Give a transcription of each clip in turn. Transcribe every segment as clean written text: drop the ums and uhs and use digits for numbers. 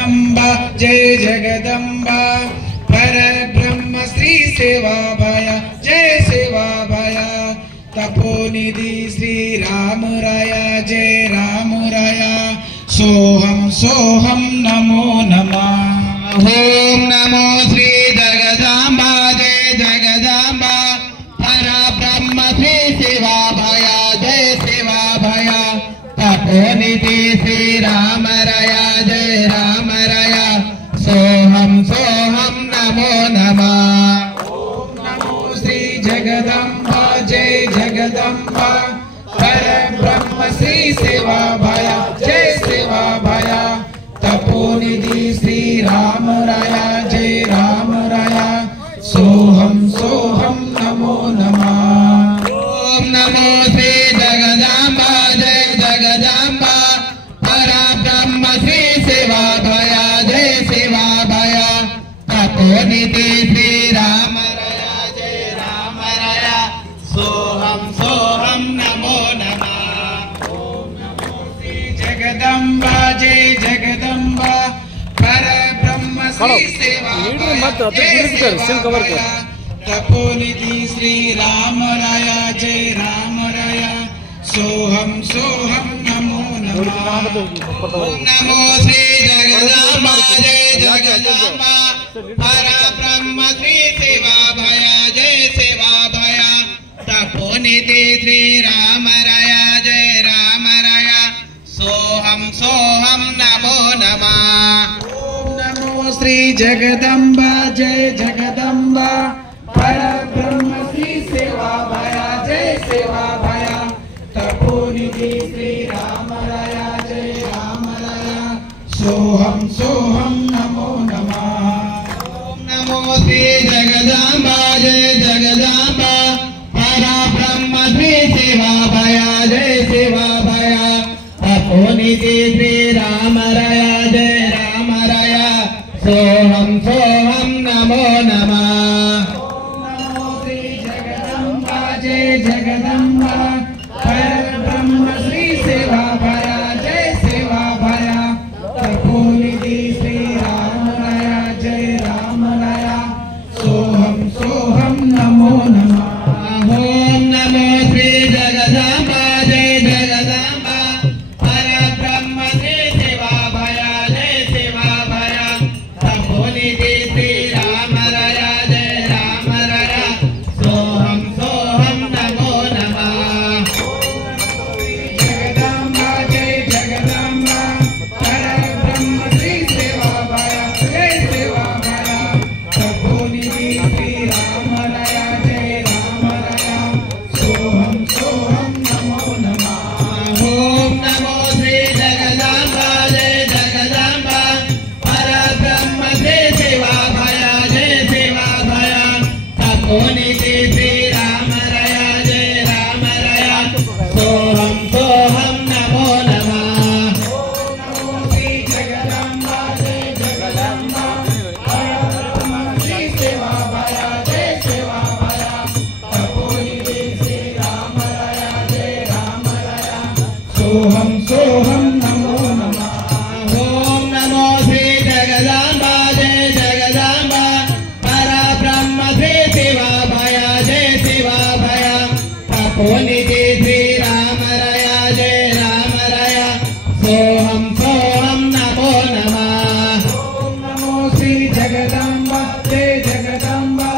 जगदम्बा जय जगदम्बा पर ब्रह्म श्री सेवा भया जय सेवा भया तपोनिधि श्री राम राया जय राम राया सोहम नमो नमः। ओम नमो श्री जगदम्बा जय जगदम्बा पर ब्रह्म श्री सेवा भया जय सेवा भया तपोनिधि श्री राम राया जय राम राया सोहम नमो नमः। ओम नमो श्री जगदम्बा जय जगदम्बा पर ब्रह्म श्री सेवा भया जय सेवा भया तपोनिधि श्री राम राया जय राम राया सोहम नमो नमः। ओम नमो श्री जगदम्बा जय जगदम्बा पर ब्रह्म श्री सेवा भया जय सेवा भया तपोनिधि श्री राम राया जय राम राया सोहम नमो नमः। ओम नमो श्री जगदम्बा जय जगदम्बा पर ब्रह्म श्री सेवा भया जय सेवा भया तपोनिधि श्री राम राया जय राम राया सोहम नमो नमः। ओम नमो श्री जगदम्बा जय जगदम्बा पर ब्रह्म श्री सेवा भया जय सेवा भया तपोनिधि श्री राम राया जय राम राया सोहम नमो नमः। ओम नमो श्री जगदम्बा जय जगदम्बा पर ब्रह्म श्री सेवा भया जय सेवा भया तपोनिधि श्री राम राया जय राम राया सोहम नमो नमः। ओम नमो श्री जगदम्बा जय जगदम्बा पर ब्रह्म श्री सेवा भया जय सेवा भया तपोनिधि श्री राम राया जय राम राया सोहम नमो नमः। जय जगदम्बा पर ब्रह्म श्री सेवा भया जय सेवा भया तपोनिधि श्री राम राया जय राम राया सोहम नमो नमः। ओम नमो श्री जगदम्बा जय जगदम्बा पर ब्रह्म श्री सेवा भया जय सेवा भया तपोनिधि श्री राम राया जय राम राया सोहम नमो नमः। जगदम्बा जय जगदम्बा पर ब्रह्म श्री सेवा भया जय सेवा भया तपोनिधि श्री राम राया जय राम राया सोहम नमो नमः। ओम नमो श्री जगदम्बा जय जगदम्बा पर ब्रह्म श्री सेवा भया जय सेवा भया तपोनिधि श्री राम राया जय राम राया सोहम नमो नमः। ओम नमो श्री जगदम्बा जय जगदम्बा पर ब्रह्म श्री सेवा भया जय सेवा भया तपोनिधि श्री राम राया जय राम राया सोहम नमो नमः। ओम नमो श्री जगदम्बा जय जगदम्बा पर ब्रह्म श्री सेवा भया जय सेवा भया तपोनिधि श्री राम राया जय राम राया सोहम नमो नमः। ओम नमो श्री जगदम्बा जय जगदम्बा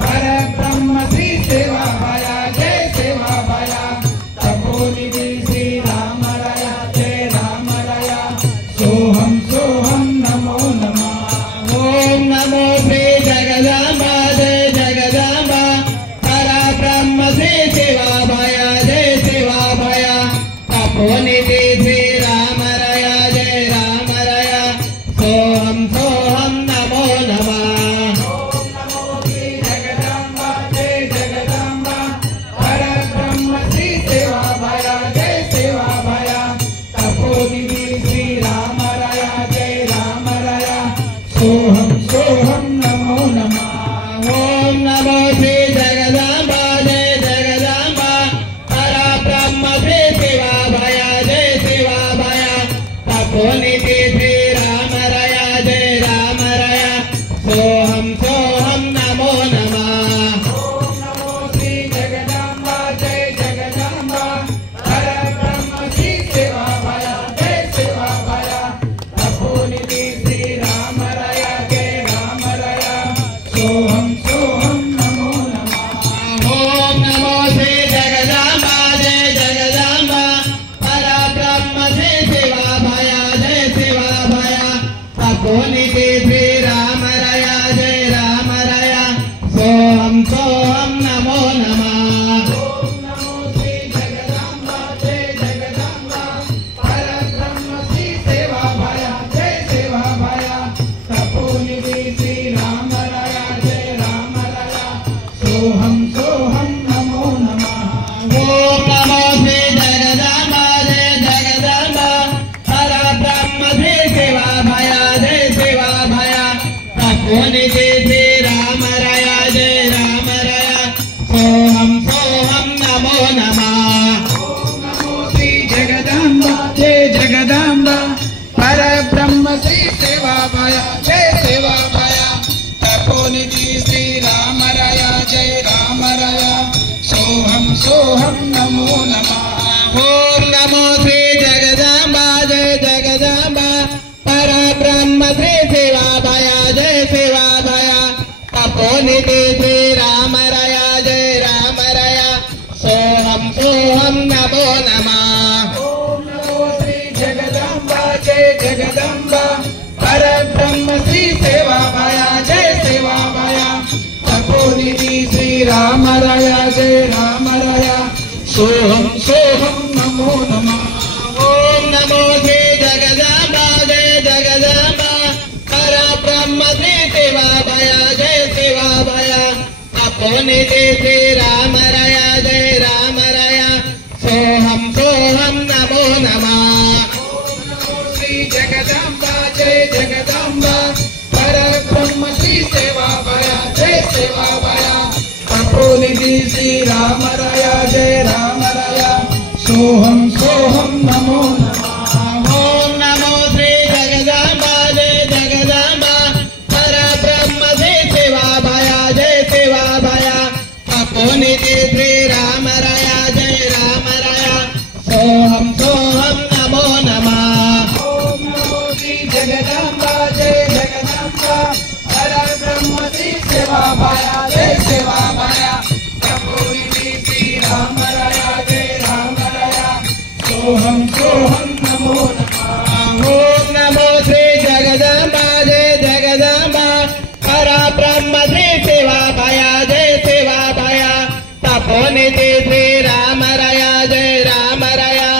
पर ब्रह्म श्री सेवा भया जय सेवा भया तपोनिधि श्री राम तपोनिधि श्री राम रया जय राम रया सोहम सोहम नमो नमः। ओम नमो श्री जगदम्बा जय जगदम्बा परब्रह्म श्री सेवा भया जय सेवा भया तपोनिधि श्री राम रया जय राम रया सोहम सोहम नमो नमः। ओम नमो श्री जगदम्बा जय जगदम्बा परब्रह्म श्री सेवा भया जय सेवा भया तपोनिधि श्री राम रया जय राम रया सोहम सोहम नमो नमः। ओम नमो श्री जगदम्बा जय जगदम्बा परब्रह्म श्री सेवा भया जय सेवा भया तपोनिधि श्री राम रया जय राम रया सोहम सोहम नमो नमः। ओम नमो श्री जगदम्बा जय जगदम्बा परब्रह्म श्री सेवा भया जय सेवा भया तपोनिधि श्री राम रया जय राम रया सोहम सोहम नमो नमः। ओम नमो श्री जगदम्बा जय जगदम्बा परब्रह्म श्री सेवा भया जय सेवा भया तपोनिधि श्री राम रया जय राम रया सोहम सोहम नमो नमः। ओम नमो श्री जगदम्बा जय जगदम्बा परब्रह्म श्री सेवा भया जय सेवा भया तपोनिधि श्री राम रया जय राम रया सोहम सोहम नमो नमः। ओम नमो श्री जगदम्बा जय जगदम्बा परब्रह्म श्री सेवा भया जय सेवा भया तपोनिधि श्री राम रया जय राम रया सोहम सोहम नमो नमः। ओम नमो श्री जगदम्बा जय जगदम्बा परब्रह्म श्री सेवा भया जय सेवा भया तपोनिधि श्री राम रया जय राम रया सोहम सोहम नमो नमः। ओम नमो श्री जगदम्बा जय जगदम्बा परब्रह्म श्री सेवा भया जय सेवा भया तपोनिधि श्री राम रया जय राम रया सोहम सोहम नमो नमः। ओम नमो श्री जगदम्बा जय जगदम्बा परब्रह्म श्री सेवा भया जय सेवा भया तपोनिधि श्री राम रया जय राम रया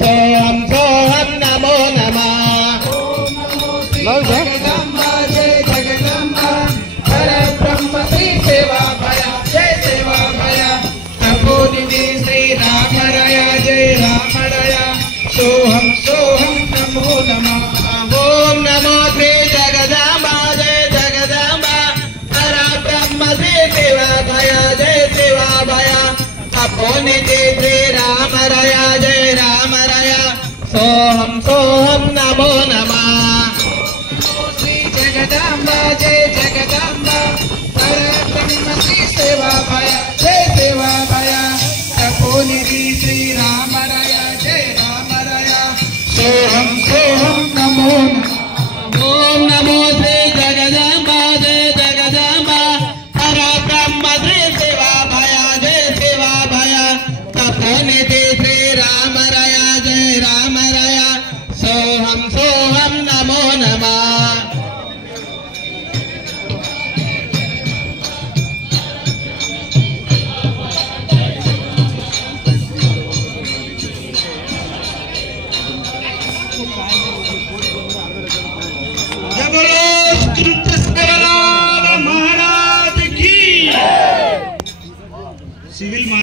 सोहम सोहम नमो नमः। ओम नमो श्री जगदम्बा जय जगदम्बा परब्रह्म श्री सेवा भया जय सेवा भया तपोनिधि श्री राम रया जय राम रया सोहम सोहम नमो नमः। ओम नमो श्री जगदम्बा जय जगदम्बा परब्रह्म श्री सेवा भया जय सेवा भया तपोनिधि श्री राम रया जय राम रया सोहम सोहम नमो नमः। श्री जगदम्बा जय जगदम्बा परब्रह्म श्री सेवा भया जय सेवा भया तपोनिधि श्री राम रया जय राम रया सोहम सोहम नमो नमः। ओम नमो श्री जगदम्बा जय जगदम्बा परब्रह्म श्री सेवा भया जय सेवा भया तपोनिधि श्री राम रया जय राम रया सोहम सोहम नमो नमः।